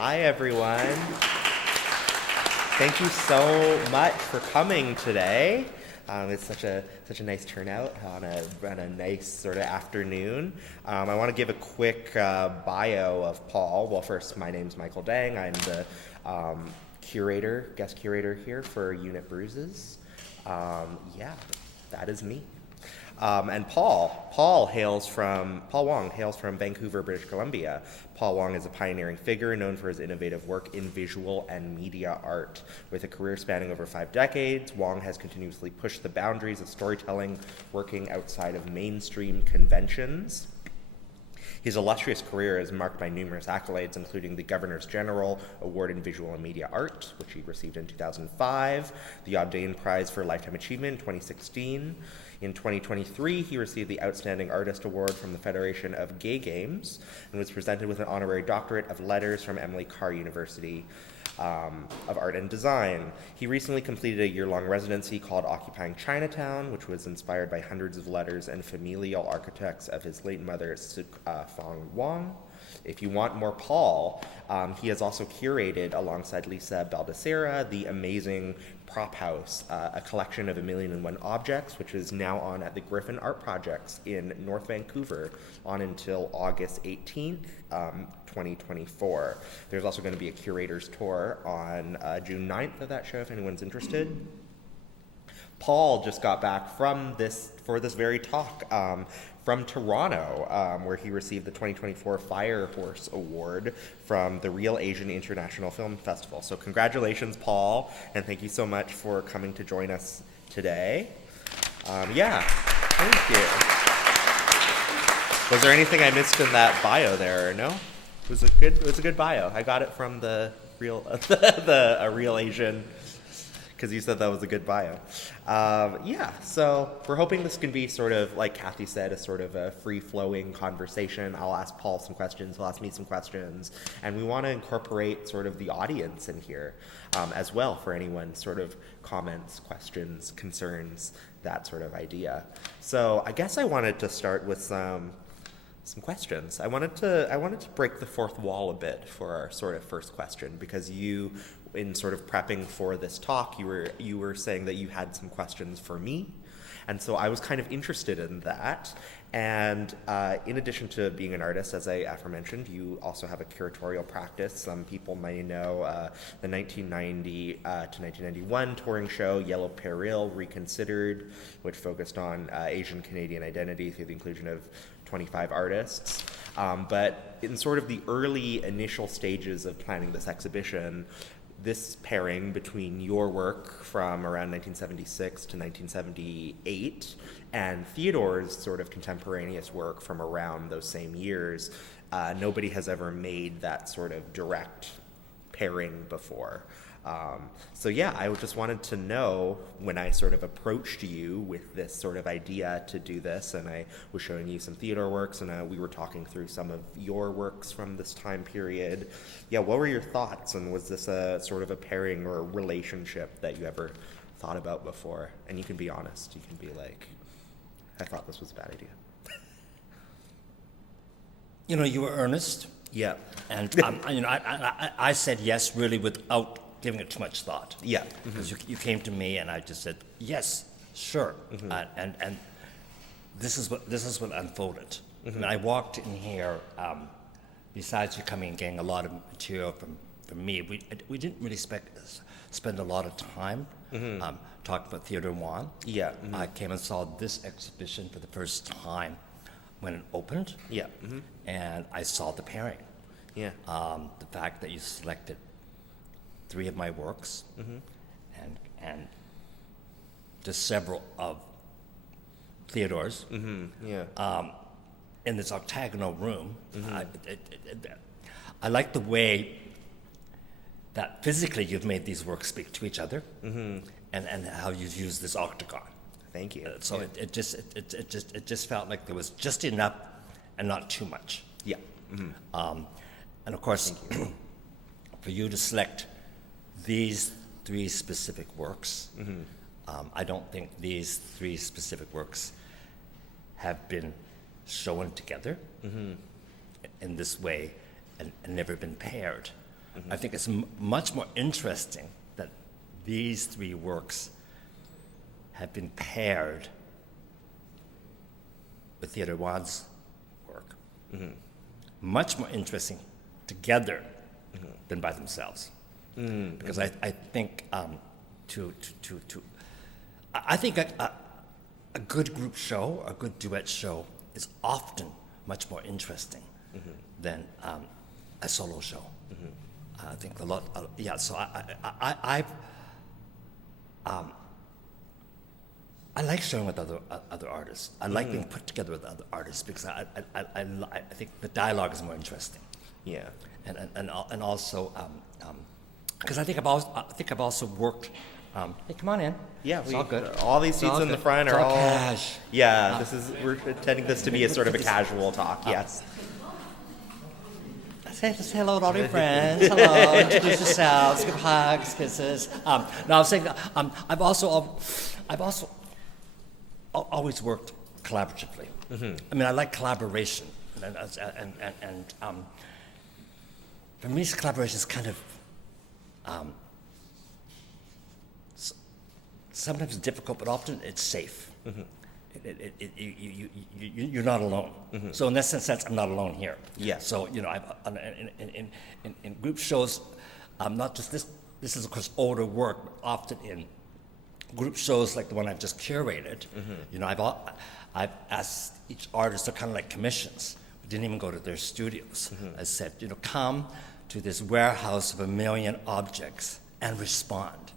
Hi, everyone. Thank you so much for coming today. It's such a nice turnout on a nice sort of afternoon. I want to give a quick bio of Paul. Well, first, my name's Michael Dang. I'm the guest curator here for Unit Bruises. That is me. And Paul Wong hails from Vancouver, British Columbia. Paul Wong is a pioneering figure known for his innovative work in visual and media art. With a career spanning over 5 decades, Wong has continuously pushed the boundaries of storytelling, working outside of mainstream conventions. His illustrious career is marked by numerous accolades, including the Governors General Award in Visual and Media Art, which he received in 2005, the Audain Prize for Lifetime Achievement in 2016. In 2023, he received the Outstanding Artist Award from the Federation of Gay Games and was presented with an Honorary Doctorate of Letters from Emily Carr University of Art and Design. He recently completed a year-long residency called Occupying Chinatown, which was inspired by hundreds of letters and familial architects of his late mother, Fong Wong. If you want more Paul, he has also curated, alongside Lisa Baldessera, the amazing Prop House, a collection of 1,000,001 objects, which is now on at the Griffin Art Projects in North Vancouver on until August 18th, 2024. There's also going to be a curator's tour on June 9th of that show, if anyone's interested. Paul just got back for this very talk from Toronto, where he received the 2024 Fire Horse Award from the Real Asian International Film Festival. So congratulations, Paul, and thank you so much for coming to join us today. Thank you. Was there anything I missed in that bio there, or no? It was a good bio. I got it from the Real Asian, because you said that was a good bio. So we're hoping this can be sort of, like Kathy said, a sort of a free-flowing conversation. I'll ask Paul some questions, he'll ask me some questions, and we want to incorporate sort of the audience in here as well for anyone sort of comments, questions, concerns, that sort of idea. So I guess I wanted to start with some questions. I wanted to break the fourth wall a bit for our sort of first question, because you, in sort of prepping for this talk, you were saying that you had some questions for me, and so I was kind of interested in that. And in addition to being an artist, as I aforementioned, you also have a curatorial practice. Some people may know the 1990 to 1991 touring show Yellow Peril Reconsidered, which focused on Asian Canadian identity through the inclusion of 25 artists. But in sort of the early initial stages of planning this exhibition, this pairing between your work from around 1976 to 1978 and Theodore's sort of contemporaneous work from around those same years, nobody has ever made that sort of direct pairing before. I just wanted to know, when I sort of approached you with this sort of idea to do this, and I was showing you some Theodore works, and we were talking through some of your works from this time period. Yeah, what were your thoughts, and was this a sort of a pairing or a relationship that you ever thought about before? And you can be honest. You can be like, I thought this was a bad idea. You were earnest. Yeah. And I said yes, really, without giving it too much thought. Yeah. Because you came to me and I just said yes, sure. And this is what unfolded. And I walked in here. Besides you coming and getting a lot of material from me, we didn't really spend a lot of time talking about Theodore Wan. Yeah. I came and saw this exhibition for the first time when it opened. Yeah. And I saw the pairing. Yeah. The fact that you selected 3 of my works, and just several of Theodore's, in this octagonal room. I like the way that physically you've made these works speak to each other, and how you've used this octagon. Thank you. So it just felt like there was just enough and not too much. Yeah. And of course, for you to select these 3 specific works, I don't think these 3 specific works have been shown together in this way and never been paired. I think it's much more interesting that these three works have been paired with Theodore Wan's work. Much more interesting together than by themselves. Because I think I think a good group show, a good duet show, is often much more interesting than a solo show. I think a lot. So I like showing with other artists. I like being put together with other artists because I think the dialogue is more interesting. Yeah. And also because I think I've also worked. Hey, come on in. Yeah, it's all good. All these seats in the front are all cash. Yeah, we're intending this to be a sort of a casual talk. Yes. Say hello to all your friends. Hello, introduce yourselves, give hugs, kisses. No, I'm saying that, I've also always worked collaboratively. I mean, I like collaboration, and for me, collaboration is kind of sometimes difficult, but often it's safe. You're not alone. So in that sense, I'm not alone here. Yes. So in group shows, not just this. This is of course older work, but often in group shows like the one I've just curated. I've asked each artist, they're kind of like commissions. We didn't even go to their studios. I said, come to this warehouse of 1 million objects and respond,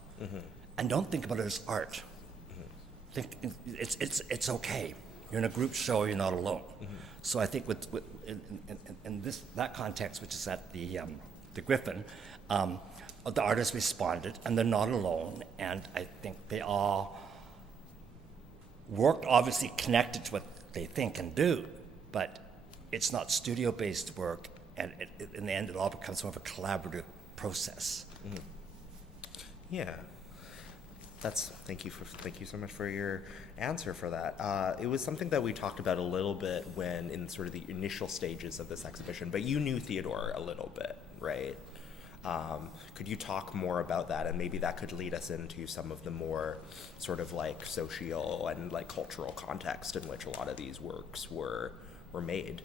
and don't think about it as art. Think it's okay. You're in a group show. You're not alone. So I think in that context, which is at the Griffin, the artists responded, and they're not alone. And I think they all worked, obviously connected to what they think and do, but it's not studio-based work. And in the end, it all becomes more of a collaborative process. Yeah. Thank you so much for your answer for that. It was something that we talked about a little bit when in sort of the initial stages of this exhibition, but you knew Theodore a little bit, right? Could you talk more about that, and maybe that could lead us into some of the more sort of like social and like cultural context in which a lot of these works were made?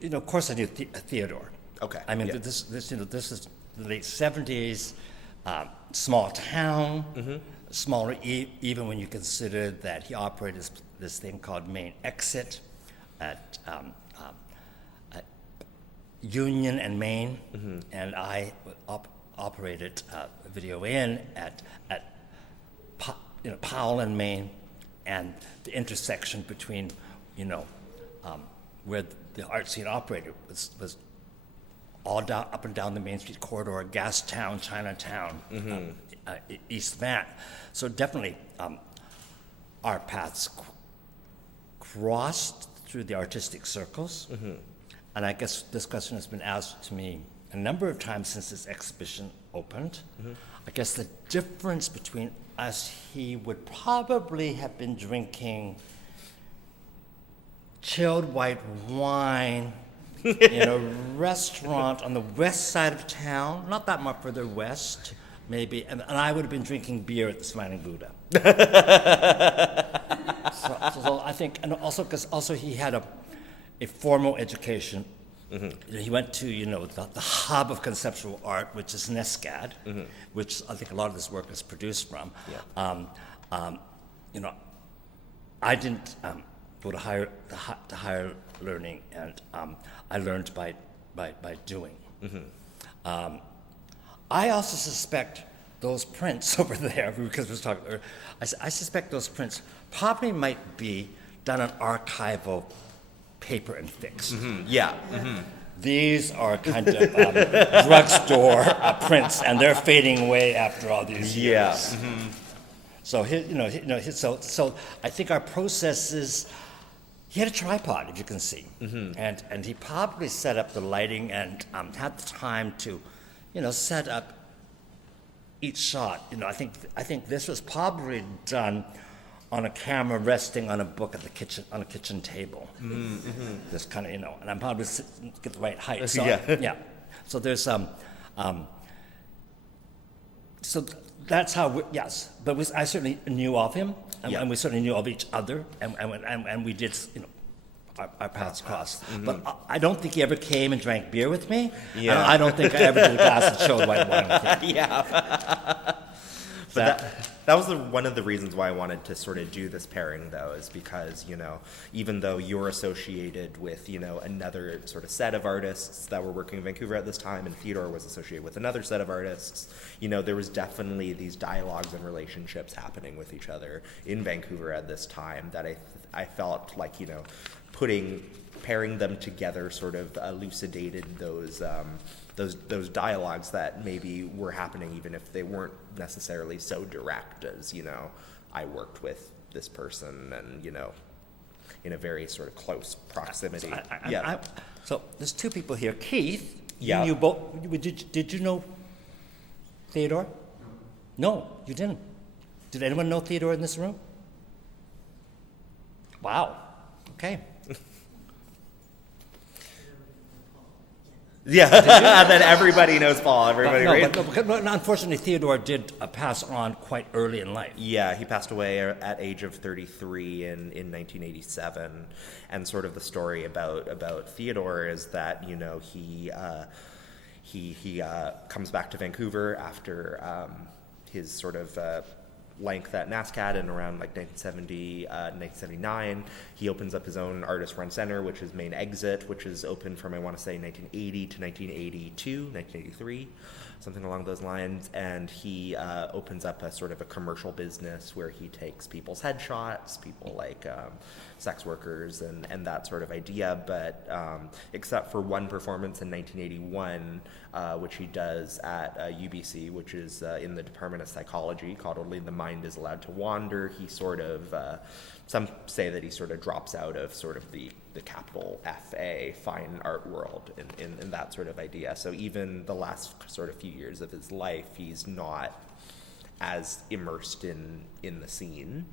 Of course I knew Theodore. Okay. I mean, this is the late 70s. Small town, smaller even when you consider that he operated this thing called Main Exit at Union and Main, and I operated Video Inn at Powell and Main, and the intersection between where the art scene operated was all down, up and down the Main Street corridor, Gastown, Chinatown, East Van. So definitely our paths crossed through the artistic circles. And I guess this question has been asked to me a number of times since this exhibition opened. I guess the difference between us, he would probably have been drinking chilled white wine in a restaurant on the west side of town, not that much further west, maybe, and I would have been drinking beer at the Smiling Buddha. so I think, and also because he had a formal education. He went to the hub of conceptual art, which is NESCAD, which I think a lot of this work is produced from. I didn't go to higher learning, and I learned by doing. I also suspect those prints over there, because we were talking earlier, I suspect those prints probably might be done on archival paper and fixed. These are kind of drugstore prints, and they're fading away after all these years. So so I think our process is. He had a tripod, if you can see, and he probably set up the lighting and had the time to, set up each shot. I think this was probably done on a camera resting on a book at the kitchen on a kitchen table. Just kind of, and I'm probably get the right height. So Yeah. So there's so that's how yes. But I certainly knew of him, and we certainly knew of each other, and we did our paths crossed. But I don't think he ever came and drank beer with me. Yeah. And I don't think I ever did a glass of chilled white wine with him. Yeah. But that was one of the reasons why I wanted to sort of do this pairing, though, is because, even though you're associated with, another sort of set of artists that were working in Vancouver at this time, and Theodore was associated with another set of artists, there was definitely these dialogues and relationships happening with each other in Vancouver at this time that I felt like, pairing them together sort of elucidated those dialogues that maybe were happening even if they weren't necessarily so direct as, I worked with this person and, in a very sort of close proximity. So there's two people here. Keith, Yeah. you both, did you know Theodore? No, you didn't. Did anyone know Theodore in this room? Wow. Okay. Yeah, and then everybody knows Paul. Everybody, right? But unfortunately, Theodore did pass on quite early in life. Yeah, he passed away at age of 33 in 1987. And sort of the story about Theodore is that he comes back to Vancouver after his sort of length at NASCAD in around like 1970, 1979. He opens up his own artist-run center, which is Main Exit, which is open from, I want to say, 1980 to 1982, 1983, something along those lines. And he opens up a sort of a commercial business where he takes people's headshots, people like sex workers and that sort of idea. But except for one performance in 1981, which he does at UBC, which is in the Department of Psychology, called Only the Mind is Allowed to Wander. He sort of, some say that he sort of drops out of sort of the capital FA fine art world in that sort of idea. So even the last sort of few years of his life, he's not as immersed in the scene.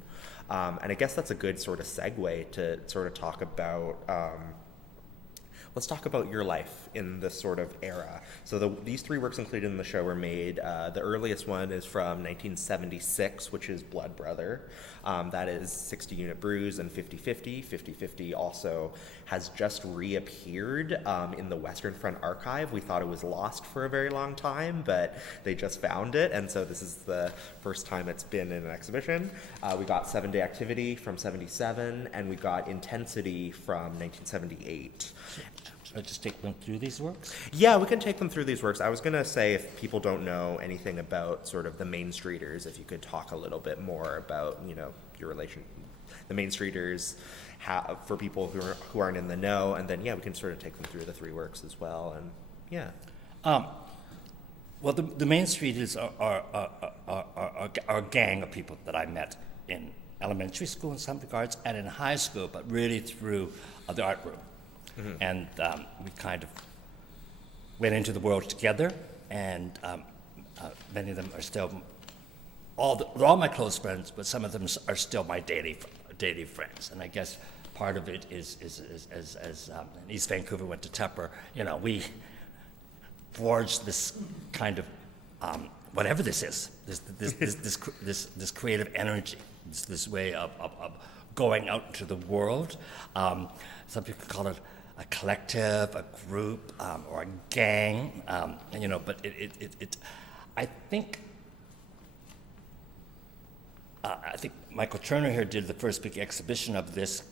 And I guess that's a good sort of segue to sort of talk about let's talk about your life in this sort of era. So these three works included in the show were made. The earliest one is from 1976, which is Blood Brother. That is 60-unit Bruise and 50/50. 50/50 also has just reappeared in the Western Front Archive. We thought it was lost for a very long time, but they just found it, and so this is the first time it's been in an exhibition. We got 7-Day Activity from 77, and we got Intensity from 1978. Should I just take them through these works? Yeah, we can take them through these works. I was going to say, if people don't know anything about sort of the Main Streeters, if you could talk a little bit more about, your relation, the Main Streeters, for people who aren't in the know, and then, we can sort of take them through the three works as well, and, Well, the Main Streeters are a gang of people that I met in elementary school in some regards, and in high school, but really through the art room. Mm-hmm. And we kind of went into the world together, and many of them are still, they're all my close friends, but some of them are still my daily friends. And I guess part of it is as East Vancouver went to Tupper, we forged this kind of whatever this is, this creative energy, this way of going out into the world. Some people call it a collective, a group, or a gang, but I think Michael Turner here did the first big exhibition of this.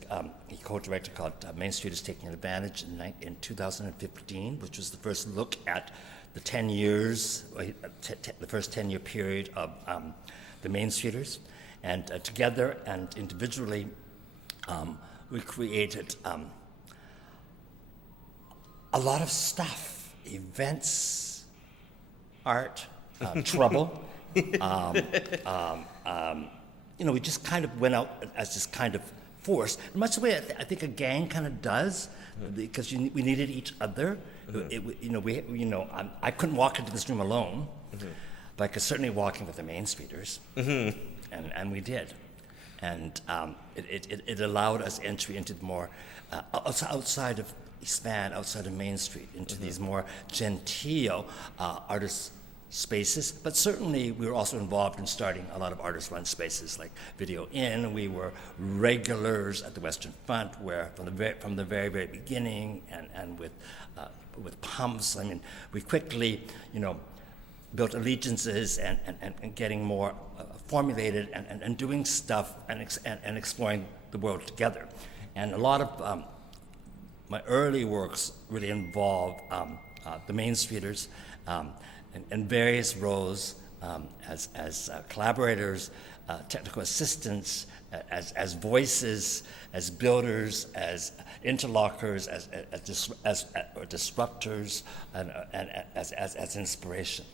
He co-directed called Main Street is Taking Advantage in 2015, which was the first look at the 10 years, the first 10-year period of the Main Streeters. And together and individually, we created a lot of stuff, events, art, trouble. We just kind of went out as this kind of force, much the way I think a gang kind of does, because we needed each other. Mm-hmm. I couldn't walk into this room alone, mm-hmm. but I could certainly walk in with the Main Streeters, mm-hmm. and we did. And it allowed us entry into the more, outside of East Van, outside of Main Street, into these more genteel artist spaces. But certainly we were also involved in starting a lot of artist-run spaces like Video Inn. We were regulars at the Western Front, where from the very, very beginning, and with pumps, I mean, we quickly, built allegiances and getting more formulated and doing stuff and exploring the world together. And a lot of my early works really involve the Main Streeters in various roles as collaborators, technical assistants, as voices, as builders, as interlocutors, as disruptors, and as inspiration.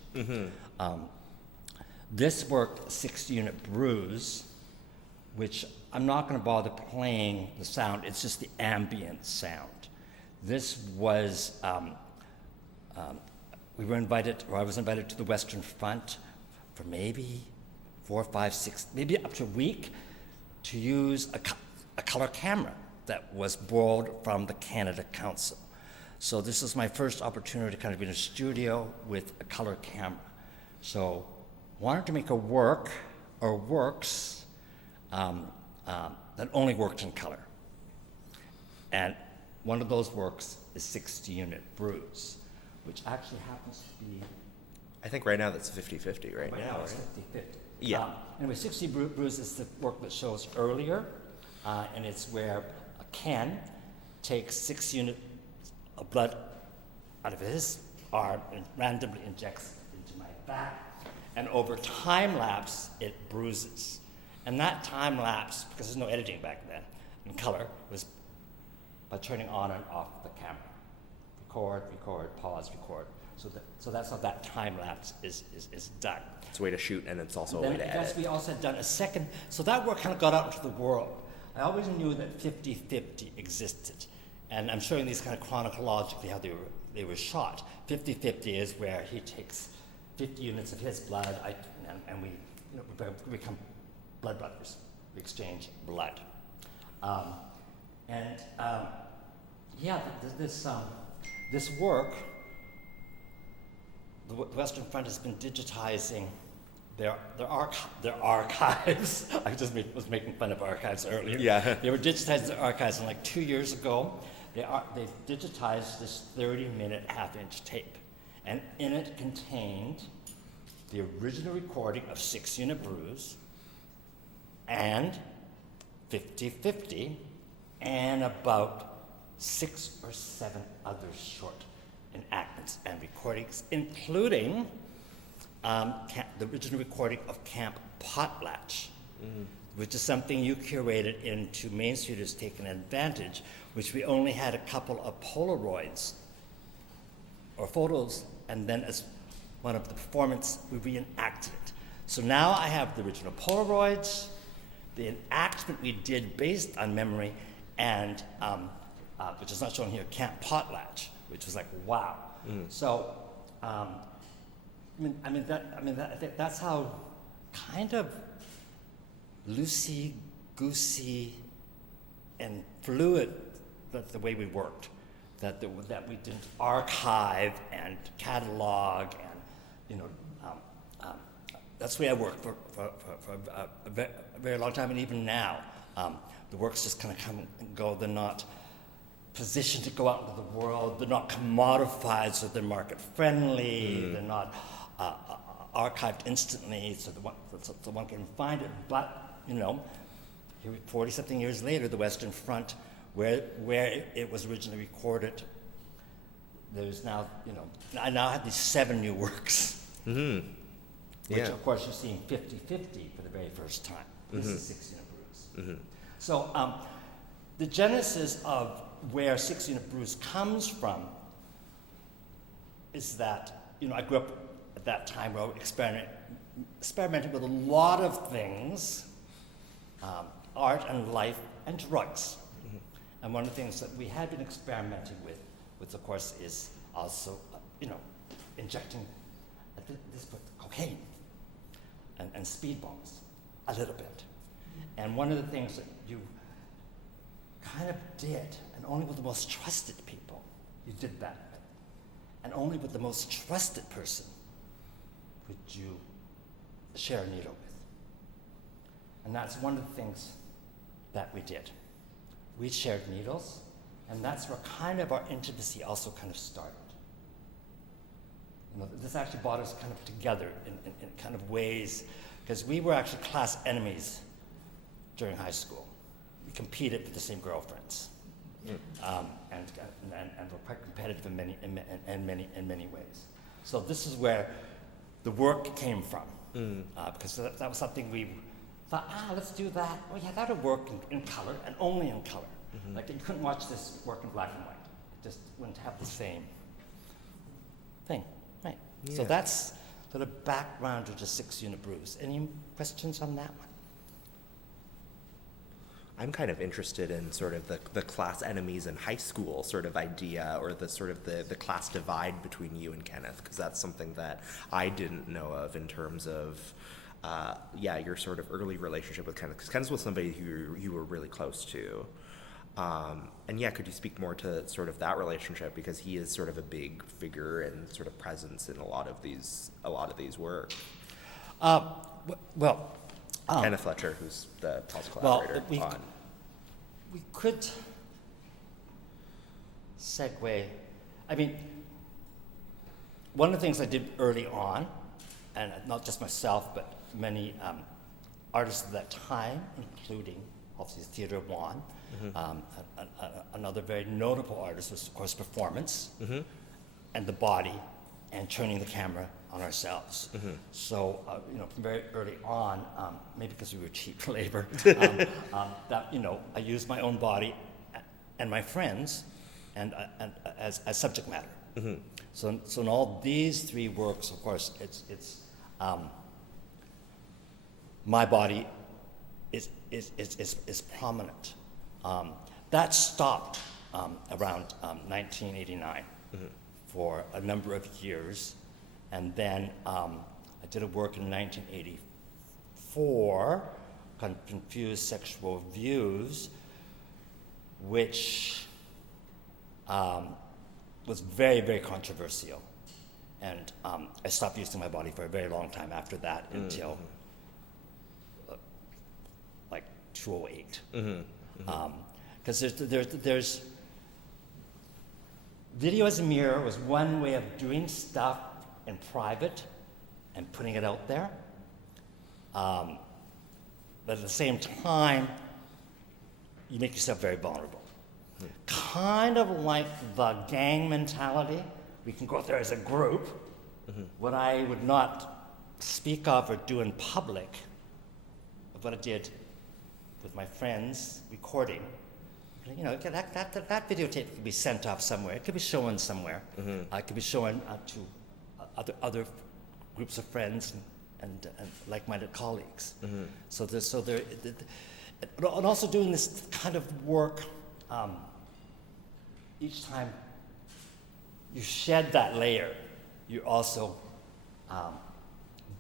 This work, 6-unit Bruise, which I'm not going to bother playing the sound, it's just the ambient sound. This was, we were invited, or I was invited to the Western Front for maybe 4, 5, 6, maybe up to a week, to use a color camera that was borrowed from the Canada Council. So this is my first opportunity to kind of be in a studio with a color camera. So wanted to make a work, or works, that only worked in color. And one of those works is 60-unit Bruise, which actually happens to be... I think right now that's 50-50 right now, it's right? 50-50. Yeah. Anyway, 60 Bruise is the work that shows earlier, and it's where Ken takes 6 units of blood out of his arm and randomly injects it into my back, and over time lapse, it bruises. And that time lapse, because there's no editing back then in color, was by turning on and off the camera. Record, record, pause, record. So that's how that time lapse is done. It's a way to shoot, and it's also a Then way to edit. we also had done a second, so that work kind of got out into the world. I always knew that 50-50 existed, and I'm showing these kind of chronologically how they were shot. 50-50 is where he takes 50 units of his blood, and we become blood brothers. We exchange blood. This work, the Western Front has been digitizing their archives. I just was making fun of archives earlier. Yeah. They were digitizing their archives, and like 2 years ago, they digitized this 30-minute half-inch tape. And in it contained the original recording of 6-unit Bruise and 50-50 and about 6 or 7 other short enactments and recordings, including the original recording of Camp Potlatch, which is something you curated into Main Street has taken advantage, which we only had a couple of Polaroids or photos, and then as one of the performance, we reenacted it. So now I have the original Polaroids, the enactment we did based on memory, and which is not shown here, Camp Potlatch, which was like, wow. So, that's how kind of loosey-goosey and fluid that the way we worked, that we didn't archive and catalog, and that's the way I worked for a very long time, and even now, the works just kind of come and go. They're not positioned to go out into the world. They're not commodified, so they're market friendly. They're not archived instantly, so one can find it. But 40-something years later, the Western Front, where it was originally recorded, there's now I now have these 7 new works, which of course you're seeing 50-50 for the very first time. This is 6-unit Bruise. So the genesis of where 6-unit Bruise comes from is that, I grew up at that time where I experimented with a lot of things, art and life and drugs. And one of the things that we had been experimenting with of course, is also, injecting, at this point, cocaine and speed bombs a little bit. And one of the things that you kind of did, and only with the most trusted people, you did that. And only with the most trusted person would you share a needle with. And that's one of the things that we did. We shared needles, and that's where kind of our intimacy also kind of started. You know, this actually brought us kind of together in kind of ways, because we were actually class enemies during high school. We competed with the same girlfriends, and were quite competitive in many ways. So this is where the work came from, because that was something we thought, let's do that. Oh yeah, that would work in color, and only in color. Like, you couldn't watch this work in black and white. It just wouldn't have the same thing, right? Yeah. So that's sort of background to the 6-unit Bruise. Any questions on that one? I'm kind of interested in sort of the class enemies in high school sort of idea, or the sort of the class divide between you and Kenneth, because that's something that I didn't know of in terms of, your sort of early relationship with Kenneth, because Kenneth was somebody who you were really close to. Could you speak more to sort of that relationship, because he is sort of a big figure and sort of presence in a lot of these work. Kenneth Fletcher, who's the policy collaborator on. We could segue. I mean, one of the things I did early on, and not just myself, but many artists at that time, including obviously Theodore Wan, another very notable artist, was of course performance, and the body, and turning the camera on ourselves. So, from very early on, maybe because we were cheap labor, I used my own body and my friends, and as subject matter. So in all these 3 works, of course, it's my body is prominent. That stopped around 1989 for a number of years. And then I did a work in 1984, Confused Sexual Views, which was very, very controversial. And I stopped using my body for a very long time after that, until like 2008. Because there's video as a mirror was one way of doing stuff in private and putting it out there. But at the same time, you make yourself very vulnerable. Kind of like the gang mentality. We can go out there as a group. What I would not speak of or do in public, of what I did with my friends recording. That videotape could be sent off somewhere. It could be shown somewhere. It could be shown to other groups of friends and like-minded colleagues. And also doing this kind of work, each time you shed that layer, you're also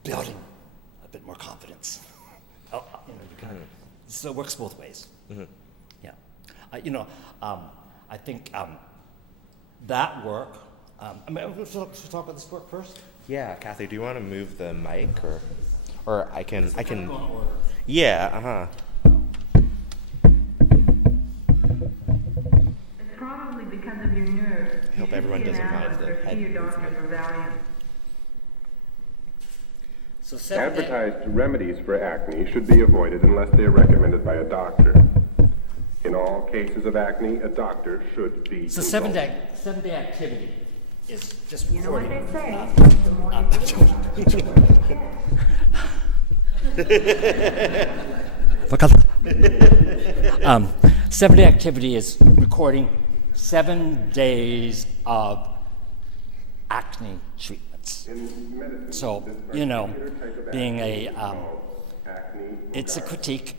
building a bit more confidence. So it works both ways. Yeah. I think that work. Should we talk about this work first? Yeah, Kathy, do you want to move the mic, or I can? Go in order. Yeah. It's probably because of your nerves. I hope everyone doesn't mind the head movement. So Advertised remedies for acne should be avoided unless they are recommended by a doctor. In all cases of acne, a doctor should be. So seven-day activity is just recording. You know what they say? The more you 7-day activity is recording 7 days of acne treatments. So, being it's a critique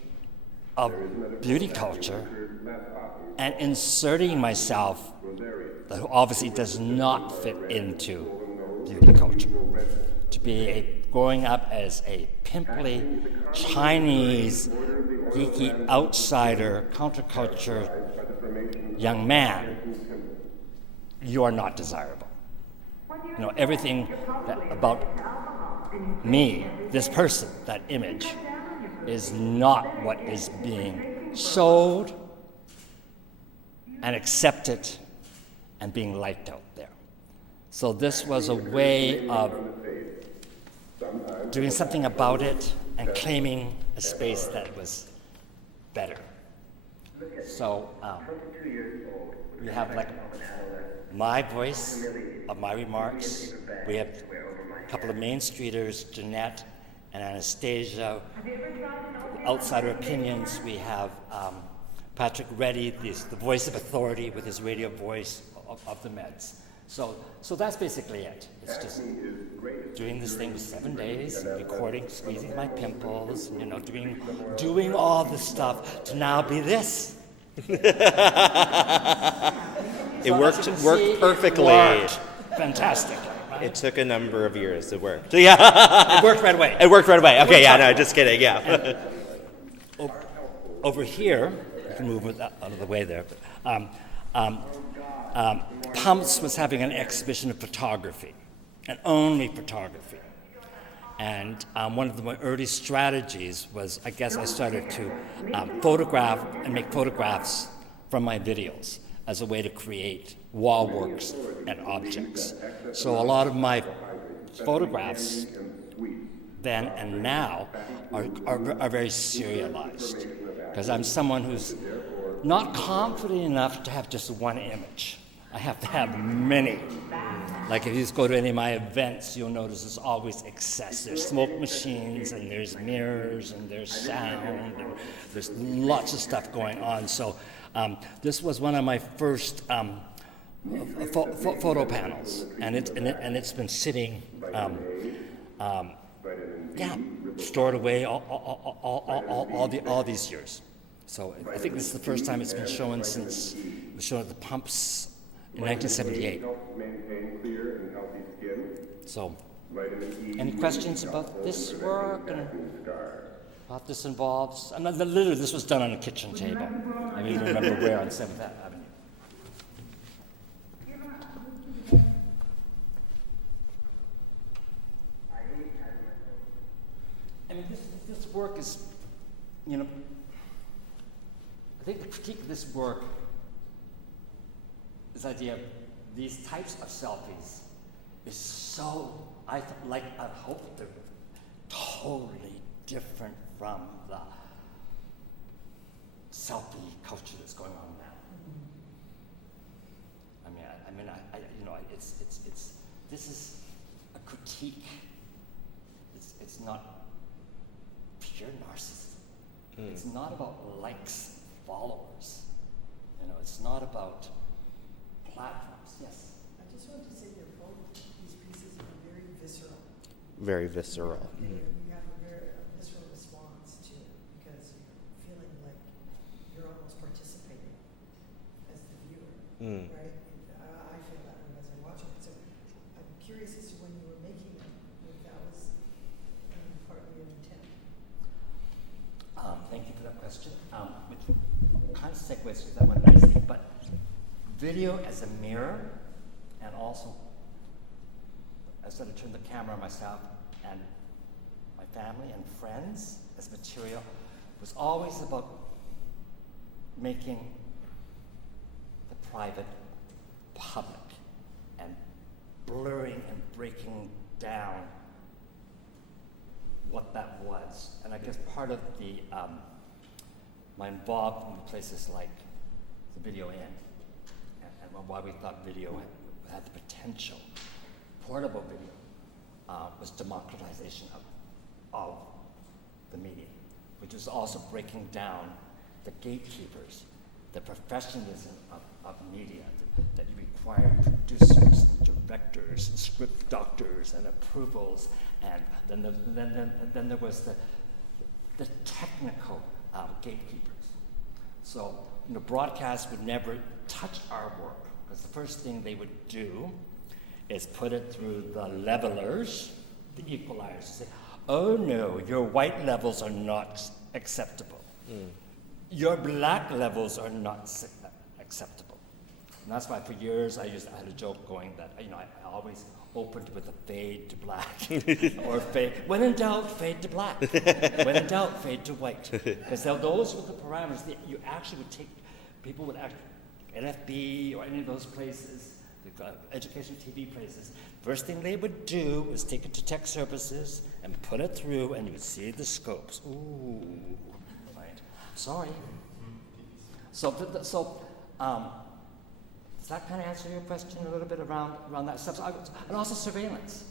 of beauty culture and inserting myself that obviously does not fit into beauty culture. To be growing up as a pimply Chinese geeky outsider, counterculture young man, you are not desirable. You know, everything about me, this person, that image, is not what is being sold and accepted and being liked out there. So this was a way of doing something about it and claiming a space that was better. So we have like my voice of my remarks. We have a couple of Main Streeters, Jeanette and Anastasia. Outsider opinions, we have Patrick Reddy, the voice of authority with his radio voice of the Meds. So that's basically it. It's just doing this thing for 7 days, recording, squeezing my pimples, you know, doing all this stuff to now be this. It worked perfectly. It worked fantastically. Right? It took a number of years. It worked. Yeah. It worked right away. It worked right away. Okay, yeah, no, just kidding. Yeah. Over here, you can move it out of the way there. Pumps was having an exhibition of photography, and only photography. And one of my early strategies was, I guess I started to photograph and make photographs from my videos as a way to create wall works and objects. So a lot of my photographs then and now are very serialized, because I'm someone who's not confident enough to have just one image. I have to have many. Like if you just go to any of my events, you'll notice there's always excess. There's smoke machines, and there's mirrors, and there's sound, and there's lots of stuff going on. So this was one of my first photo panels, and it's been sitting, stored away all these years. So I think this is the first time it's been shown since it was shown at the Pumps in 1978. So, any questions about this work and what this involves? And literally, this was done on a kitchen table. I don't even remember where on 7th Avenue. I mean, this work is, you know, I think the critique of this work, this idea of these types of selfies, is so, I hope they're totally different from the selfie culture that's going on now. This is a critique. It's not pure narcissism. It's not about likes and followers. You know, it's not about platforms. Yes. I just wanted to say that both these pieces are very visceral. Very visceral. You have a very visceral response to it, because you're feeling like you're almost participating as the viewer, right? I feel that way as I'm watching it. So I'm curious as to when you were making it, if that was part of your intent. Thank you for that question, which kind of segues to that one nicely. But video as a mirror, and also as I turn the camera on myself and my family and friends as material, was always about making the private public and blurring and breaking down what that was. And I guess part of the my involvement in places like the Video Inn, and why we thought video had the potential, portable video, was democratization of the media, which was also breaking down the gatekeepers, the professionalism of media, that you require producers, directors, script doctors, and approvals, and then there was the technical gatekeepers. So, you know, broadcast would never touch our work, because the first thing they would do is put it through the levelers, the equalizers, say, oh no, your white levels are not acceptable. your black levels are not acceptable. And that's why for years I had a joke going that, I always opened with a fade to black or fade. When in doubt, fade to black. When in doubt, fade to white. Because those were the parameters that you actually would take, people would actually, NFB or any of those places, the education TV places, first thing they would do was take it to tech services and put it through, and you would see the scopes. Ooh, right. Sorry. So does that kind of answer your question a little bit around that stuff? And also surveillance.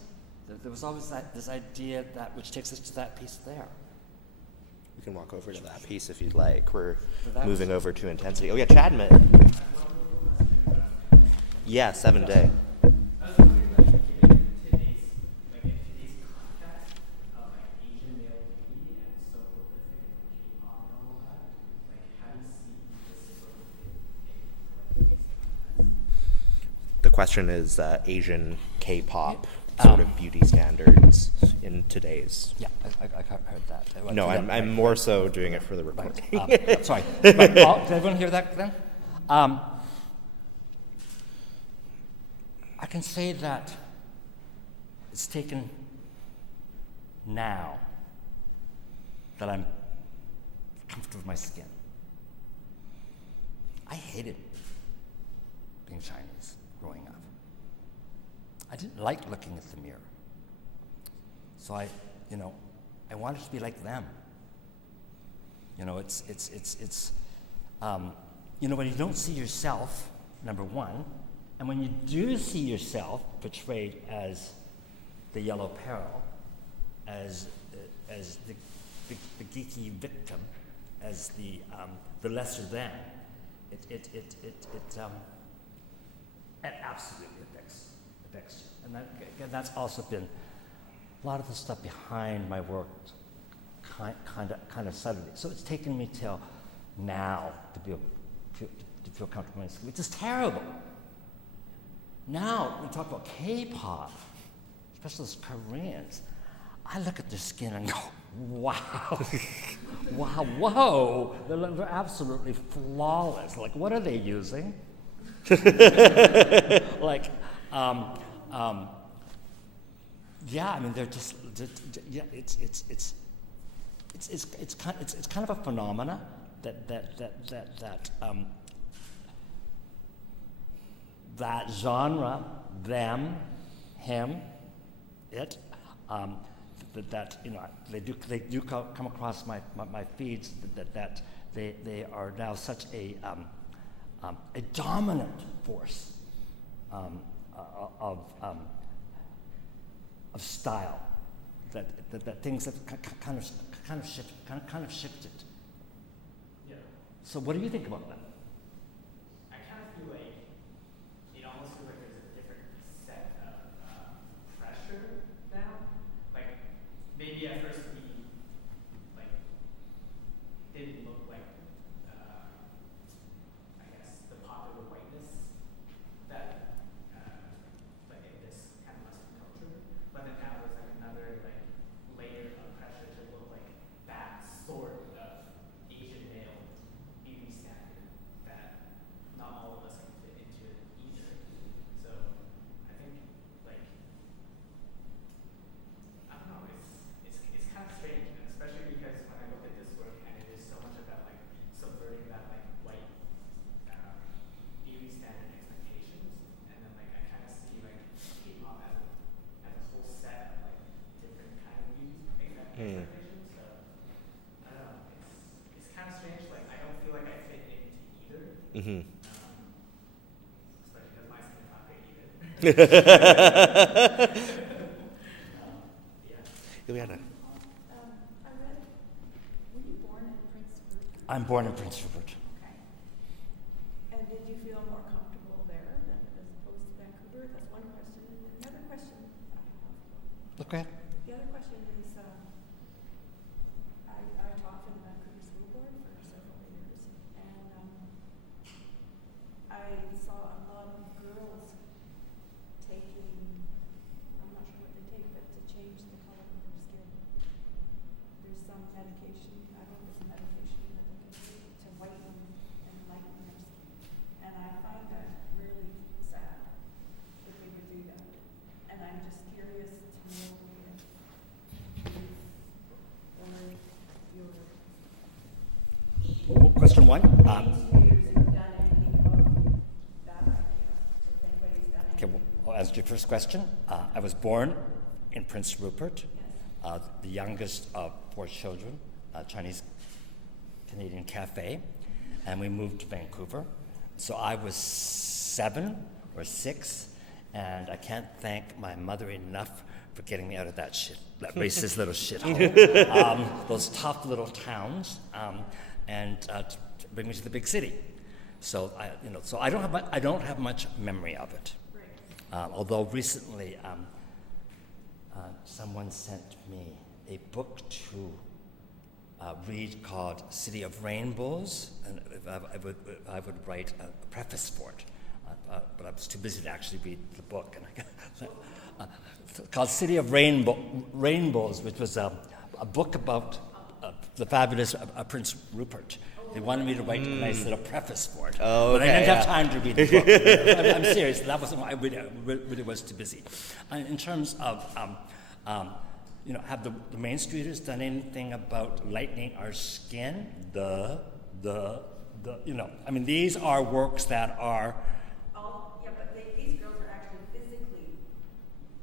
There was always this idea which takes us to that piece there. We can walk over to that piece if you'd like. We're that moving over to intensity. Oh yeah, Chadman. Yeah, 7 day. I was wondering, in today's context of Asian male beauty and so prolific and K-pop and all that, how do you see this sort of in today's context? The question is Asian K-pop sort of beauty standards in today's. Yeah, I heard that. No, I'm more so doing it for the recording. Sorry. Right, did everyone hear that then? I can say that it's taken now that I'm comfortable with my skin. I hated being Chinese growing up. I didn't like looking at the mirror. So I wanted to be like them. When you don't see yourself, number one, and when you do see yourself portrayed as the yellow peril, as the geeky victim, as the lesser than, it absolutely affects you. And that's also been a lot of the stuff behind my work, kind of subtly. So it's taken me till now to feel comfortable in my skin, which is terrible. Now, when we talk about K-pop, especially those Koreans, I look at their skin and go, wow, wow, whoa, they're absolutely flawless. Like, what are they using? They're just, it's kind of a phenomena that genre, them, him, it, they do come across my feeds that they are now such a dominant force of style that things have kind of shifted. Yeah. So what do you think about that? I kind of feel like it almost feels like there's a different set of pressure now. Like maybe at first we didn't look like I guess the popular whiteness that in this kind of Western culture, but then now there's another layer of pressure to look like that sort of Asian male beauty standard that not all of us can fit into it either. So I think I don't know, it's kind of strange, and especially because when I look at this work and it is so much about subverting that white beauty standard expectations, and then I kind of see K-pop as a whole set of different kind of beauty expectations. So I don't know, it's kind of strange. I don't feel like I fit into either. Mm-hmm. Especially because my skin's not great either. Yeah. Ileana. I read, were you born in Prince Rupert? I'm born in Prince Rupert. Okay. And did you feel more comfortable there than as opposed to Vancouver? That's one question. And another question I have. Okay. The other question is, I taught for the Vancouver School Board for several years, and I saw a lot of girls taking, I'm not sure what they take, but to change the color of their skin. There's some medication, I don't know if it's medication that they someone. Readers who've done anything about that idea, if anybody's done Okay, anything. well, I'll answer your first question. I was born in Prince Rupert, the youngest of 4 children, Chinese Canadian cafe, and we moved to Vancouver. So I was 7 or 6, and I can't thank my mother enough for getting me out of that racist little shithole, those tough little towns, and to bring me to the big city. So I don't have much memory of it. Although recently, someone sent me a book to read called City of Rainbows, and I would write a preface for it, but I was too busy to actually read the book. And called City of Rainbows, which was a book about the fabulous Prince Rupert. They wanted me to write a nice little preface for it, but I didn't have time to read the book. I'm serious. That wasn't why I really was too busy. In terms of have the Main Streeters done anything about lightening our skin? These are works that are. But these girls are actually physically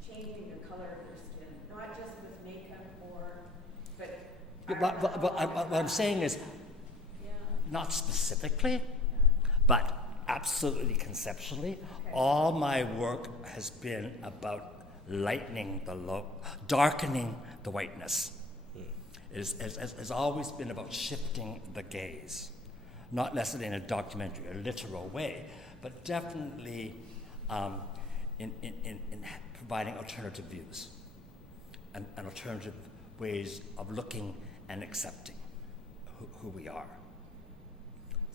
changing the color of their skin, not just with makeup but. What I'm saying is, not specifically, but absolutely conceptually, all my work has been about lightening darkening the whiteness. It has always been about shifting the gaze, not necessarily in a documentary or literal way, but definitely in providing alternative views and alternative ways of looking and accepting who we are.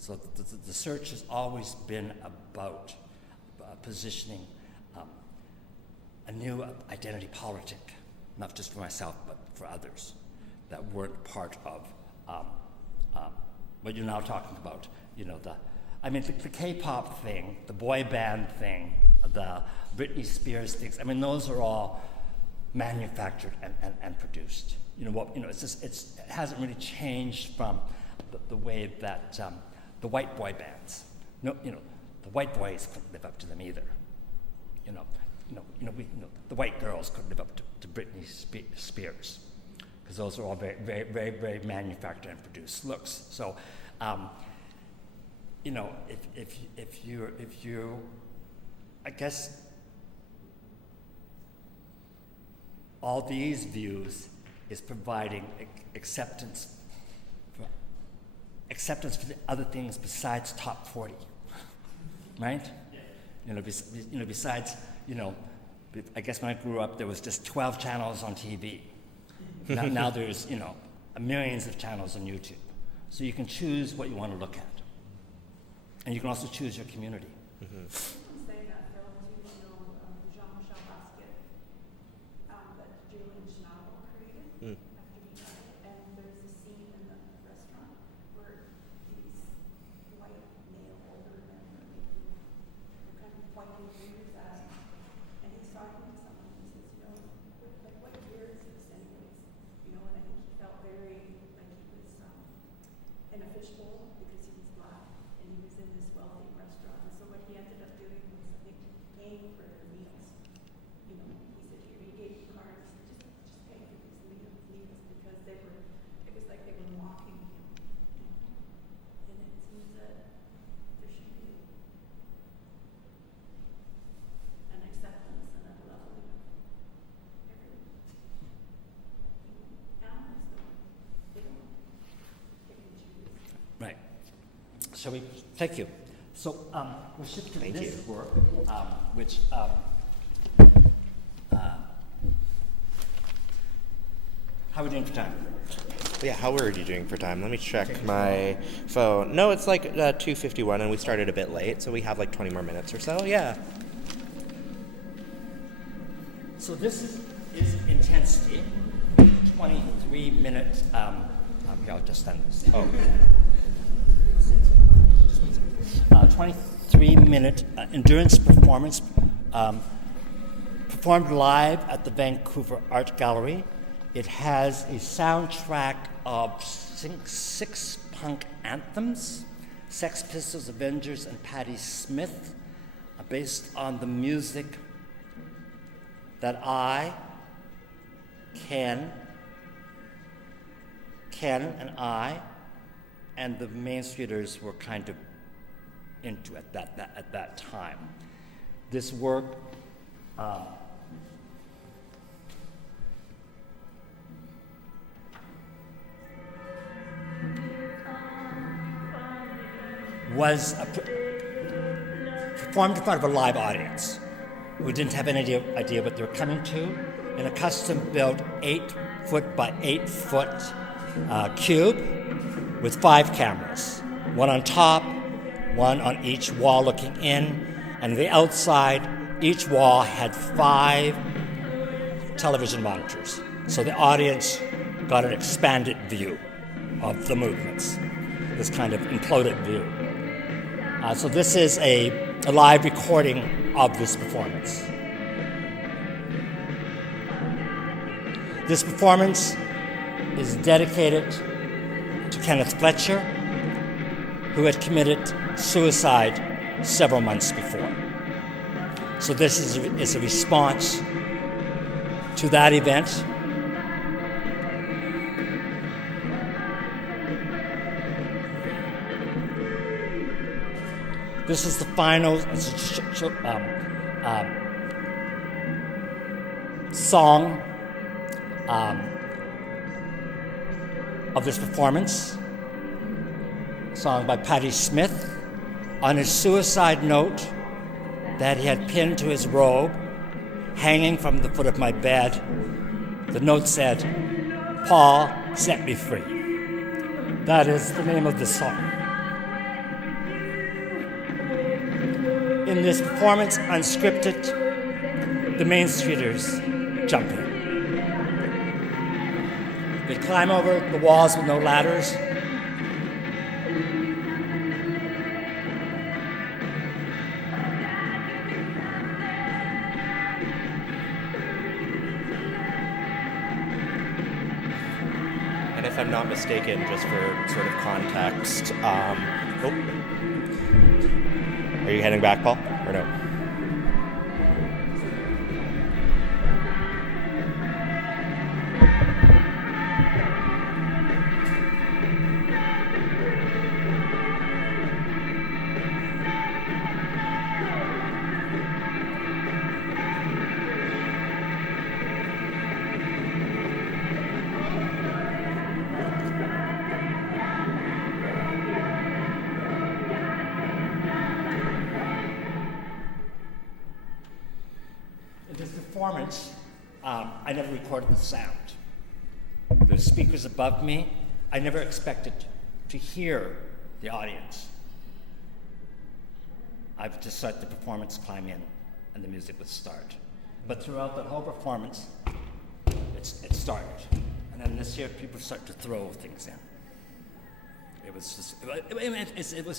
So the search has always been about positioning a new identity politic, not just for myself, but for others that weren't part of what you're now talking about. The K-pop thing, the boy band thing, the Britney Spears things. Those are all manufactured and produced. It hasn't really changed from the way that the white boy bands. The white boys couldn't live up to them either. The white girls couldn't live up to Britney Spears, because those are all very, very, very, very manufactured and produced looks. So, if you, I guess, all these views is providing acceptance for the other things besides top 40, right? Besides, I guess when I grew up, there was just 12 channels on TV. Now there's, millions of channels on YouTube. So you can choose what you want to look at. And you can also choose your community. Say that film too, Jean-Michel Basquiat, that Julian Schnabel created after he died. And there's a scene in the restaurant where these white male older men are kind of pointing fingers at him. And he's talking to someone and he says, what year is this anyways? And I think he felt very like he was in a fishbowl because he was black and he was in this wealthy restaurant. And so what he ended up doing was, I think, paying for their meals. He said, here, he gave me cards, just pay for these meals because it was like they were mocking him. And it seems that there should be an acceptance and a level of everything. Animals they don't pick and choose. Right. Thank you. So we'll shift to this work, which how are we doing for time? Yeah, how are you doing for time? Let me check my phone. No, it's like 2:51, and we started a bit late, so we have like 20 more minutes or so. Yeah. So this is Intensity, 23 minutes. Here, I'll just stand this. Oh. 23-minute endurance performance performed live at the Vancouver Art Gallery. It has a soundtrack of six punk anthems Sex Pistols, Avengers, and Patti Smith, based on the music that I, Ken and I, and the Main Streeters were kind of into at that time. This work was performed in front of a live audience who didn't have any idea what they were coming to, in a custom-built 8-foot by 8-foot cube with 5 cameras, one on top, one on each wall looking in, and the outside, each wall had 5 television monitors. So the audience got an expanded view of the movements, this kind of imploded view. So this is a live recording of this performance. This performance is dedicated to Kenneth Fletcher, who had committed suicide several months before. So this is a response to that event. This is the final song of this performance, sung by Patti Smith, on his suicide note that he had pinned to his robe, hanging from the foot of my bed. The note said, "Paul, set me free." That is the name of the song. In this performance, unscripted, the Main Streeters jump in. They climb over the walls with no ladders. And if I'm not mistaken, just for sort of context, are you heading back, Paul, or no? I never recorded the sound. There's speakers above me. I never expected to hear the audience. I would just let the performance climb in and the music would start. But throughout the whole performance, it started. And then this year, people start to throw things in. It was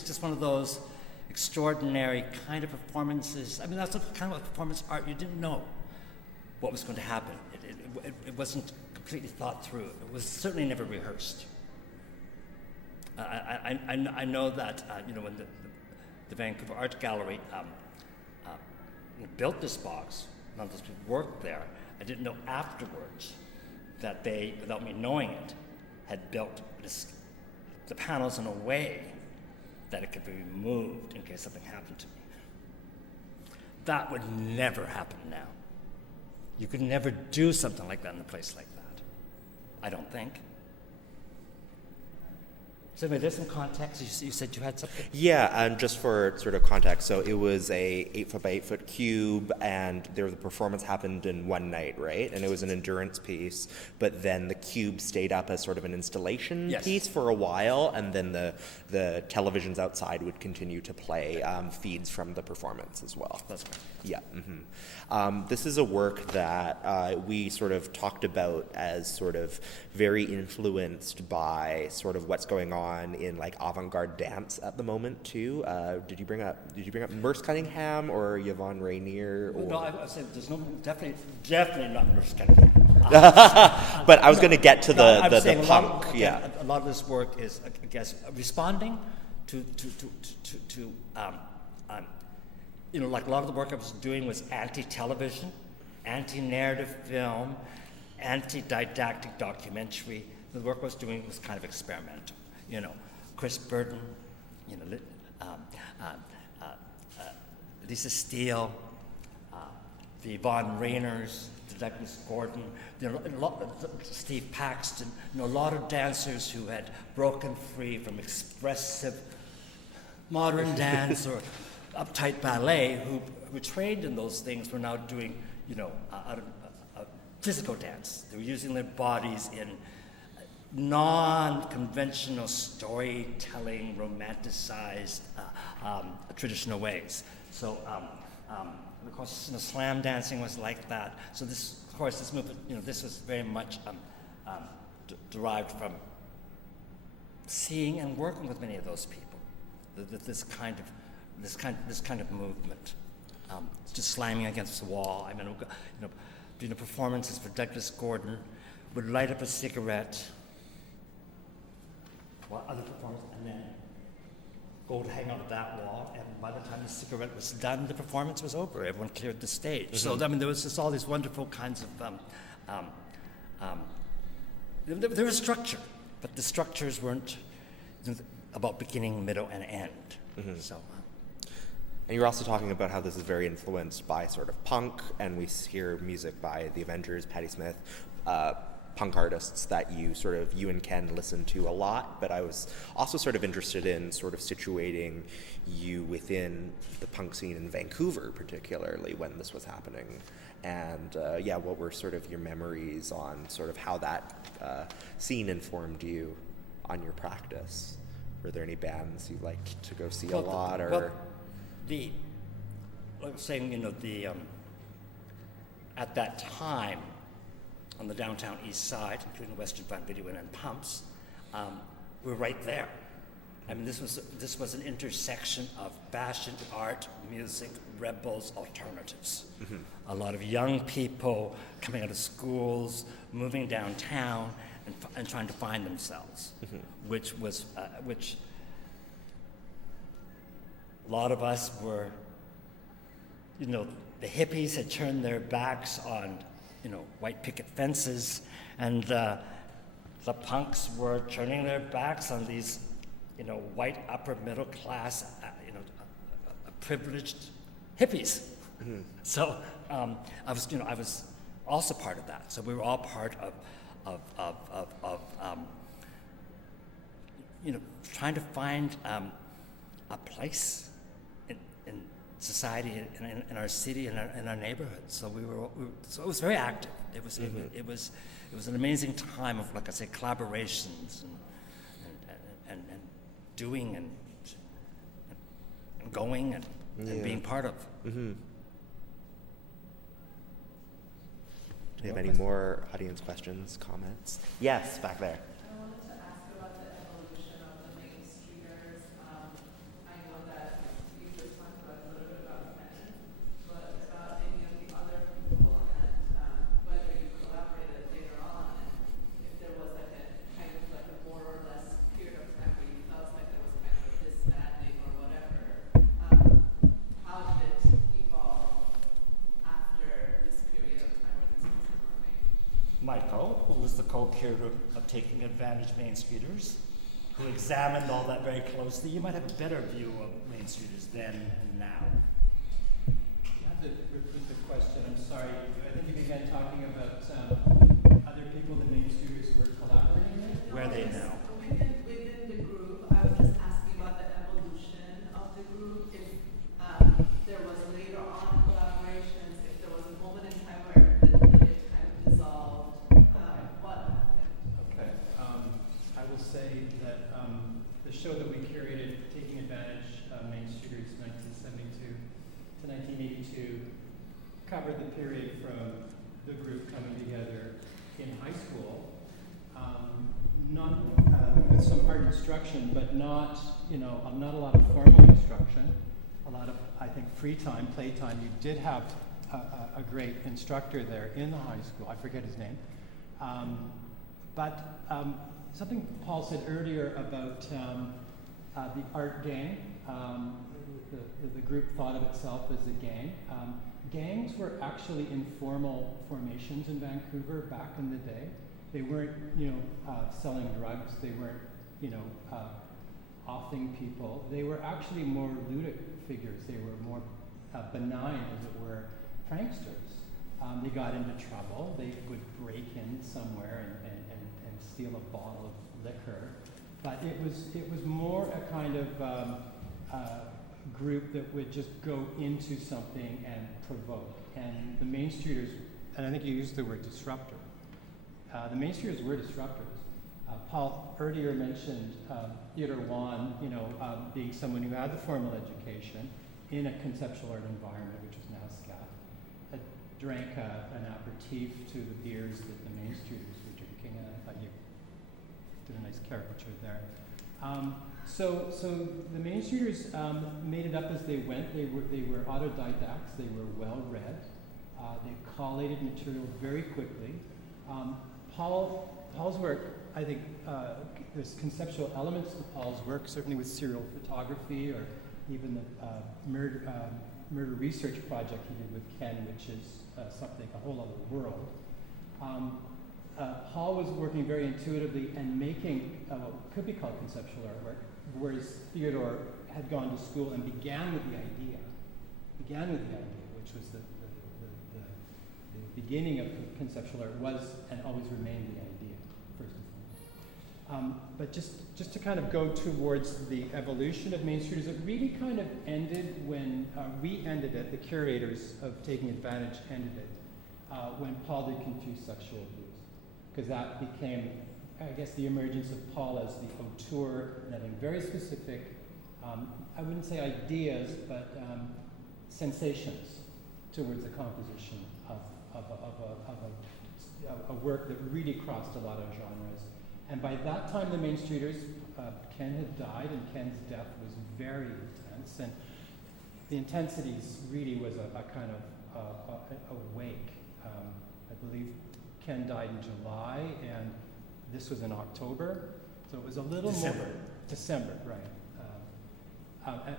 just one of those extraordinary kind of performances. I mean, that's kind of performance art. You didn't know what was going to happen. It wasn't completely thought through. It was certainly never rehearsed. I know that when the Vancouver Art Gallery built this box, none of those people worked there. I didn't know afterwards that they, without me knowing it, had built the panels in a way that it could be removed in case something happened to me. That would never happen now. You could never do something like that in a place like that, I don't think. So anyway, there's some context. You said you had something? Yeah, and just for sort of context, so it was a 8-foot by 8-foot cube, and the performance happened in one night, right? And it was an endurance piece, but then the cube stayed up as sort of an installation piece for a while, and then the televisions outside would continue to play feeds from the performance as well. That's right. Yeah. Mm-hmm. This is a work that we sort of talked about as sort of very influenced by sort of what's going on in like avant-garde dance at the moment too. Did you bring up Merce Cunningham or Yvonne Rainier? Or... No, I said there's no definitely not Merce Cunningham. But I was going to get to the punk. A lot of this work is, I guess, responding like a lot of the work I was doing was anti-television, anti-narrative film, anti-didactic documentary. The work I was doing was kind of experimental. Chris Burton, Lisa Steele, the Von Rainers, the Douglas Gordon, Steve Paxton, a lot of dancers who had broken free from expressive modern dance or uptight ballet, who trained in those things, were now doing, physical dance. They were using their bodies in non-conventional storytelling, romanticized, traditional ways. So, of course, slam dancing was like that. So this movement, this was very much derived from seeing and working with many of those people. This kind of movement, just slamming against the wall. I mean, doing performances for Douglas Gordon, would light up a cigarette, while other performers, and then go to hang out at that wall. And by the time the cigarette was done, the performance was over. Everyone cleared the stage. Mm-hmm. So there was just all these wonderful kinds of. There was structure, but the structures weren't about beginning, middle, and end. Mm-hmm. So. And you were also talking about how this is very influenced by sort of punk, and we hear music by the Avengers, Patti Smith, punk artists that you and Ken listen to a lot, but I was also sort of interested in sort of situating you within the punk scene in Vancouver, particularly when this was happening. And what were sort of your memories on sort of how that scene informed you on your practice? Were there any bands you liked to go see a lot, or? Like I was saying, at that time, on the downtown east side, including Western Van Videoen and Pumps, we're right there. I mean, this was an intersection of fashion, art, music, rebels, alternatives. Mm-hmm. A lot of young people coming out of schools, moving downtown, and trying to find themselves, mm-hmm. which a lot of us were, the hippies had turned their backs on white picket fences, and the punks were turning their backs on these, white upper middle class, privileged hippies. Mm-hmm. So I was also part of that. So we were all part of trying to find a place in society, in our city, in our neighborhood. So so it was very active. It was mm-hmm. it was an amazing time of, like I say, collaborations and doing and going and being part of. Mm-hmm. Do you have any more audience questions, comments? Yes, back there. I wanted to ask about the evolution of the Main Streeters. I know that you just talked about a little bit about Ken, but about any of the other people and whether you collaborated later on, and if there was like a kind of like a more or less period of time where you felt like there was kind of a disbanding or whatever. How did it evolve after this period of time where these pieces were made? Michael, who was the co-curator of Taking Advantage Main Streeters, who examined all that very closely. You might have a better view of Main Streeters then and now. You have to repeat the question. I'm sorry. I think you began talking about other people that Main Streeters were collaborating with. Where are they now? Within the group, I was just asking about the evolution of the group. If there was later on collaborations, if there was a moment in time where it kind of dissolved, what happened? Okay. I will say that the show that we curated, Taking Advantage Main Streeters 1972 to 1982, covered the period from the group coming together in high school, not with some art instruction, but not a lot of formal instruction, a lot of, I think, free time, playtime. You did have a great instructor there in the high school. I forget his name. But something Paul said earlier about the art gang. The group thought of itself as a gang. Gangs were actually informal formations in Vancouver back in the day. They weren't, selling drugs. They weren't, offing people. They were actually more ludic figures. They were more benign, as it were, pranksters. They got into trouble. They would break in somewhere and steal a bottle of liquor. But it was more a kind of group that would just go into something and provoke. And the Main Streeters, and I think you used the word disruptor. The Main Streeters were disruptors. Paul earlier mentioned Theodore Wan, being someone who had the formal education in a conceptual art environment, which was now SCAF, drank an aperitif to the beers that the Main Streeters were drinking, and I thought you did a nice caricature there. So the Main Streeters made it up as they went. They were autodidacts. They were well read. They collated material very quickly. Paul's work, I think, there's conceptual elements to Paul's work, certainly with serial photography, or even the murder research project he did with Ken, which is something, a whole other world. Paul was working very intuitively and making what could be called conceptual artwork, whereas Theodore had gone to school and began with the idea, which was the beginning of conceptual art was and always remained the idea, first and foremost. But just to kind of go towards the evolution of Main Streeters, it really kind of ended when we ended it, the curators of Taking Advantage ended it, when Paul did Confused Sexual Abuse. Because that became, I guess, the emergence of Paul as the auteur, and having very specific, I wouldn't say ideas, but sensations towards the composition of a work that really crossed a lot of genres. And by that time, the Main Streeters, Ken had died, and Ken's death was very intense. And the intensities really was a kind of a wake. I believe Ken died in July, and this was in October, so it was a little more December, right?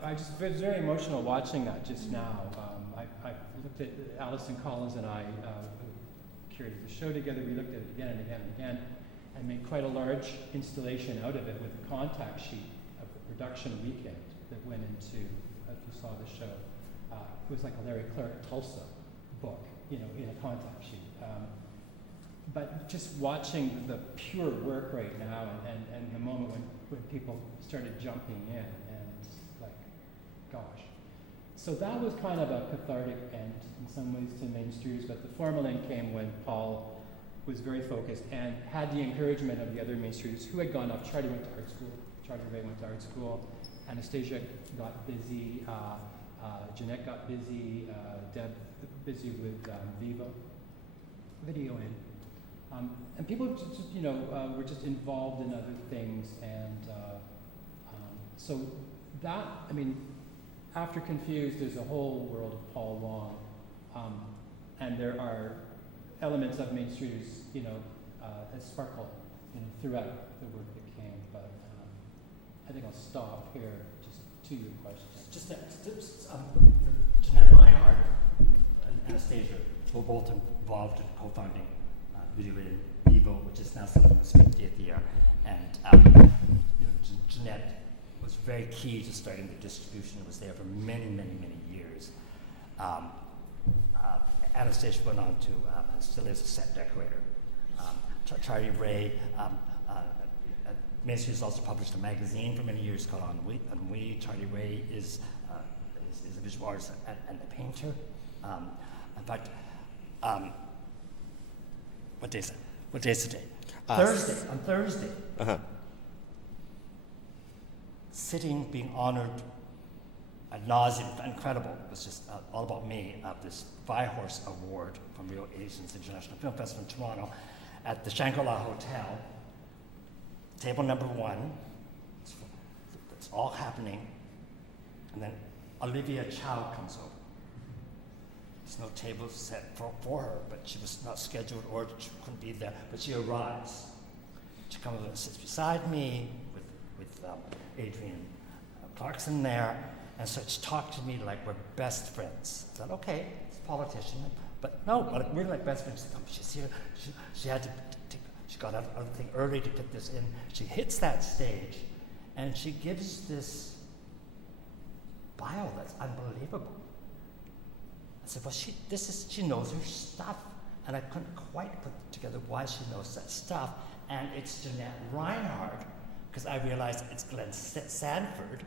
I just was very emotional watching that just now. I looked at Alison Collins and I, who curated the show together. We looked at it again and again and again, and made quite a large installation out of it with a contact sheet of the production weekend that went into, if you saw the show, it was like a Larry Clark Tulsa book, in a contact sheet. But just watching the pure work right now, and the moment when people started jumping in, and like, gosh. So that was kind of a cathartic end in some ways to Main Streeters, but the formal end came when Paul was very focused and had the encouragement of the other Main Streeters who had gone off. Charlie went to art school. Charlie Ray went to art school. Anastasia got busy. Jeanette got busy. Deb busy with videoing. And people just were just involved in other things. And so that, after Confused, there's a whole world of Paul Wong. And there are elements of Main Streeters, that sparkle, throughout the work that came. But I think I'll stop here, just to your question. Jeanette Reinhardt and Anastasia were both involved in co-founding Video in Evo, which is now set up in the Street Theatre. And Jeanette was very key to starting the distribution. It was there for many, many, many years. Anastasia went on to, still is a set decorator. Charlie Ray, Main Streeters also published a magazine for many years called Ennui. Charlie Ray is a visual artist and a painter. In fact, what day is it today? Thursday. On Thursday. Sitting, being honored ad nauseum, incredible. It was just all about me. This Horse Award from Real Asians International Film Festival in Toronto at the Shangri-La Hotel. Table number 1. It's all happening. And then Olivia Chow comes over. There's no table set for her, but she was not scheduled or she couldn't be there, but she arrives. She comes over and sits beside me with Adrian Clark's in there, and starts talking to me like we're best friends. I said, okay, it's a politician, but no, we're like best friends. She's here. She had to she got out of the thing early to put this in. She hits that stage, and she gives this bio that's unbelievable. I said, well, she knows her stuff. And I couldn't quite put together why she knows that stuff. And it's Jeanette Reinhardt, because I realized it's Glenn Sanford,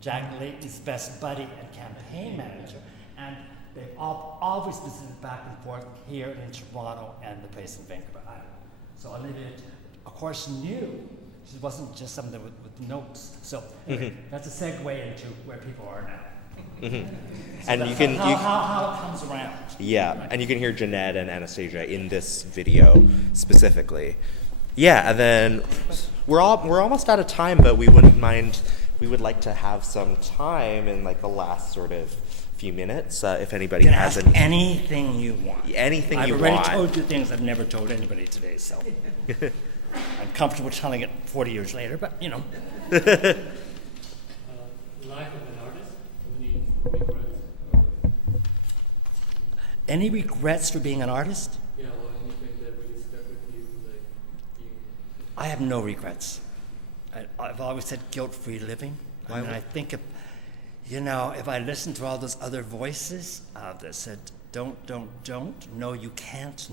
Jack Layton's best buddy and campaign manager. And they've always visited back and forth here in Toronto and the place in Vancouver Island. So Olivia, of course, knew. She wasn't just something with notes. So anyway, that's a segue into where people are now. So And how it comes around. Yeah, right. And you can hear Jeanette and Anastasia in this video specifically. Yeah, and then we're almost out of time, but we wouldn't mind. We would like to have some time in like the last sort of few minutes, if anybody you can has ask anything you want. Anything you want. I've already told you things I've never told anybody today, so I'm comfortable telling it 40 years later. But you know. Life of an artist. Any regrets? Any regrets for being an artist? Yeah, well, anything that really stuck with you, like you. I have no regrets. I've always said guilt-free living. I mean, I think if I listened to all those other voices that said, don't, no, you can't,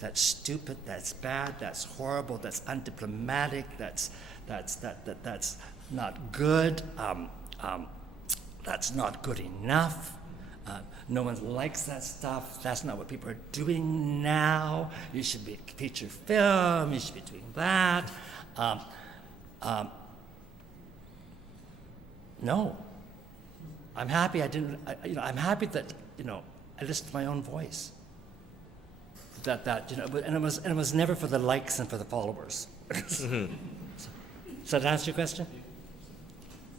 that's stupid, that's bad, that's horrible, that's undiplomatic, that's not good, that's not good enough. No one likes that stuff. That's not what people are doing now. You should be feature film. You should be doing that. No, I'm happy. I'm happy that I listened to my own voice. And it was never for the likes and for the followers. So that answer your question?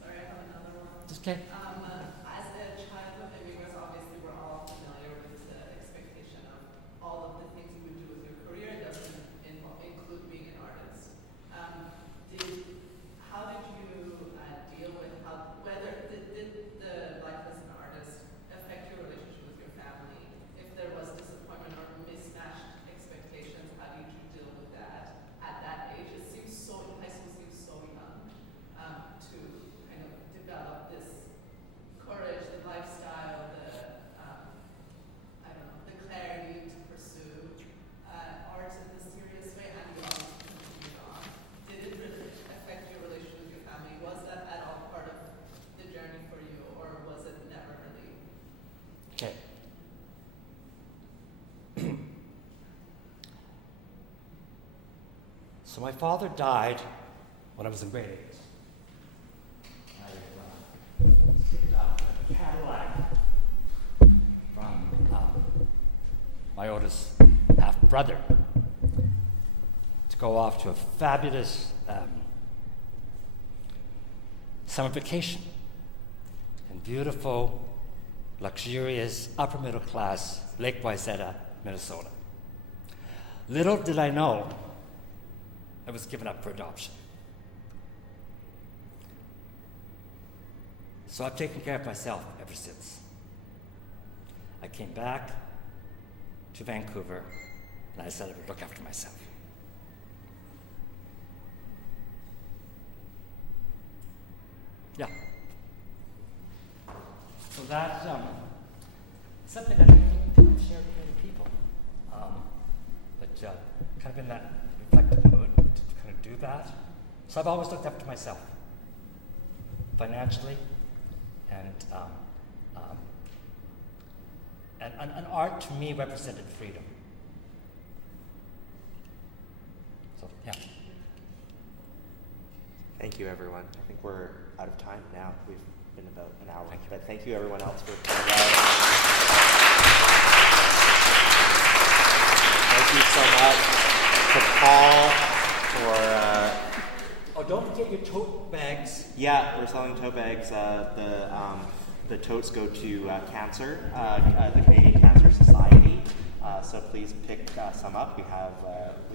Sorry, I have another one. Just okay. As a childhood immigrants, obviously we're all familiar with the expectation of all of the things you would do with your career. It doesn't include being an artist. How did you deal with whether did the life as an artist affect your relationship with your family? If there was disappointment or mismatched expectations, how did you deal with that at that age? It seems high school seems so young to kind of develop this courage, the lifestyle, the clarity to pursue art in a serious way, and you obviously continued on. Did it really affect your relationship with your family? Was that at all part of the journey for you, or was it never really? Okay. So my father died when I was in grade 8. I picked up a Cadillac from my oldest half-brother to go off to a fabulous summer vacation in beautiful, luxurious, upper-middle-class Lake Wayzata, Minnesota. Little did I know I was given up for adoption. So I've taken care of myself ever since. I came back to Vancouver, and I said I would look after myself. Yeah. So that's something that I think I've shared with many people. But kind of in that reflective mood to kind of do that. So I've always looked after myself, financially, and art to me represented freedom. So yeah. Thank you, everyone. I think we're out of time now. We've been about an hour. But thank you, everyone else, for coming out. Thank you so much to Paul for... Oh, don't forget your tote bags. Yeah, we're selling tote bags. The totes go to cancer, the Canadian Cancer Society. So please pick some up. We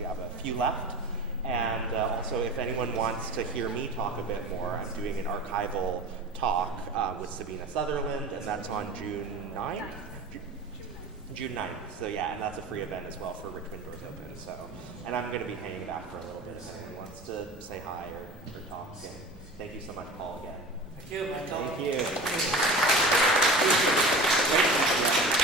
have a few left. And also, if anyone wants to hear me talk a bit more, I'm doing an archival talk with Sabina Sutherland, and that's on June 9th? June 9th. So yeah, and that's a free event as well for Richmond Doors Open. So, and I'm going to be hanging back for a little bit if anyone wants to say hi or talk. And thank you so much, Paul, again. Thank you, Michael. Thank you. Thank you.